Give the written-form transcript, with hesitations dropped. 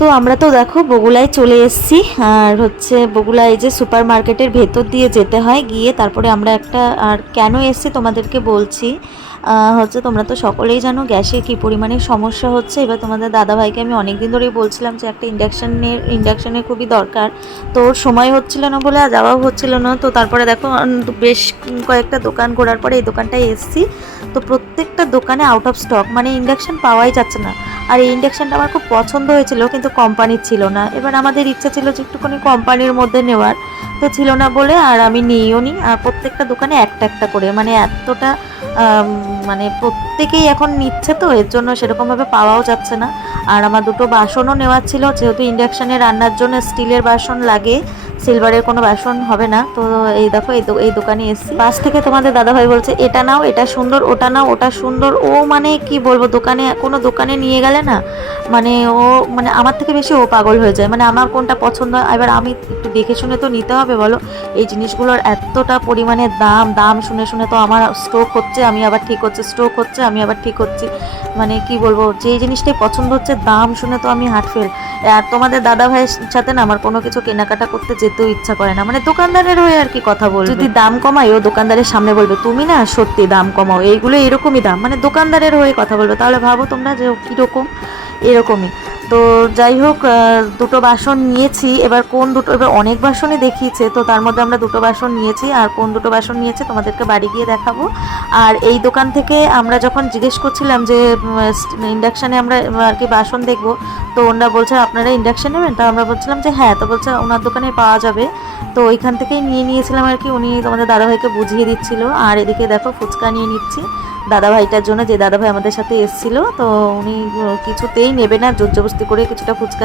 তো আমরা তো দেখো বগুলায় চলে এসেছি। আর হচ্ছে বগুলা এই যে সুপার মার্কেটের ভেতর দিয়ে যেতে হয়, গিয়ে তারপরে আমরা একটা, আর কেন এসেছি তোমাদেরকে বলছি। হচ্ছে তোমরা তো সকলেই জানো গ্যাসের কী পরিমাণে সমস্যা হচ্ছে। এবার তোমাদের দাদাভাইকে আমি অনেক দিন ধরেই বলছিলাম যে একটা ইন্ডাকশানের খুবই দরকার। তো ওর সময় হচ্ছিল না বলে আর যাওয়াও হচ্ছিল না। তো তারপরে দেখো বেশ কয়েকটা দোকান ঘোরার পরে এই দোকানটায় এসেছি। তো প্রত্যেকটা দোকানে আউট অফ স্টক, মানে ইন্ডাকশান পাওয়াই যাচ্ছে না। আর এই ইন্ডাকশানটা আমার খুব পছন্দ হয়েছিল, কিন্তু কোম্পানির ছিল না। এবার আমাদের ইচ্ছা ছিল যে একটুখানি কোম্পানির মধ্যে নেওয়ার, তো ছিল না বলে আর আমি নিইও নি। আর প্রত্যেকটা দোকানে একটা একটা করে, মানে এতটা মানে প্রত্যেকেই এখন নিচ্ছে, তো এর জন্য সেরকমভাবে পাওয়াও যাচ্ছে না। আর আমার দুটো বাসনও নেওয়ার ছিল, যেহেতু ইন্ডাকশানে রান্নার জন্য স্টিলের বাসন লাগে, সিলভারের কোনো বাসন হবে না। তো এই দেখো এই দোকানে এসেছি। পাশ থেকে তোমাদের দাদাভাই বলছে এটা নাও, এটা সুন্দর, ওটা নাও, ওটা সুন্দর। ও মানে কি বলবো, কোনো দোকানে নিয়ে গেলে না, মানে ও মানে আমার থেকে বেশি ও পাগল হয়ে যায়। মানে আমার কোনটা পছন্দ হয়, এবার আমি একটু দেখে শুনে তো নিতে হবে বলো। এই জিনিসগুলোর এতটা পরিমাণে দাম শুনে শুনে তো আমার স্ট্রোক হচ্ছে, আমি আবার ঠিক হচ্ছে, স্ট্রোক হচ্ছে, আমি আবার ঠিক হচ্ছি। মানে কি বলবো, যে জিনিসটাই পছন্দ হচ্ছে দাম শুনে তো আমি হার্ট ফেল। আর তোমাদের দাদা ভাইয়ের সাথে না আমার কোনো কিছু কেনাকাটা করতে যেতেও ইচ্ছা করে না। মানে দোকানদারের হয়ে আর কি কথা বলবো, যদি দাম কমাই ও দোকানদারের সামনে বলবে তুমি না সত্যি দাম কমাও, এইগুলো এরকমই দাম, মানে দোকানদারের হয়ে কথা বলবে। তাহলে ভাবো তোমরা যে কীরকম, এরকমই। তো যাই হোক, দুটো বাসন নিয়েছি। এবার এবার অনেক বাসনই দেখিয়েছে, তো তার মধ্যে আমরা দুটো বাসন নিয়েছি। আর কোন দুটো বাসন নিয়েছে তোমাদেরকে বাড়ি গিয়ে দেখাবো। আর এই দোকান থেকে আমরা যখন জিজ্ঞেস করছিলাম যে ইন্ডাকশানে আমরা আর কি বাসন দেখবো, তো ওনারা বলছে আপনারা ইন্ডাকশান নেবেন। তো আমরা বলছিলাম যে হ্যাঁ, তো বলছে ওনার দোকানে পাওয়া যাবে। তো ওইখান থেকেই নিয়েছিলাম আর কি। উনি তোমাদের দাদাভাইকে বুঝিয়ে দিচ্ছিল। আর এদিকে দেখো ফুচকা নিয়ে নিচ্ছি দাদাভাইটার জন্য, যে দাদাভাই আমাদের সাথে এসেছিল। তো উনি কিছুতেই নেবে না, জোর জবরদস্তি করে কিছুটা ফুচকা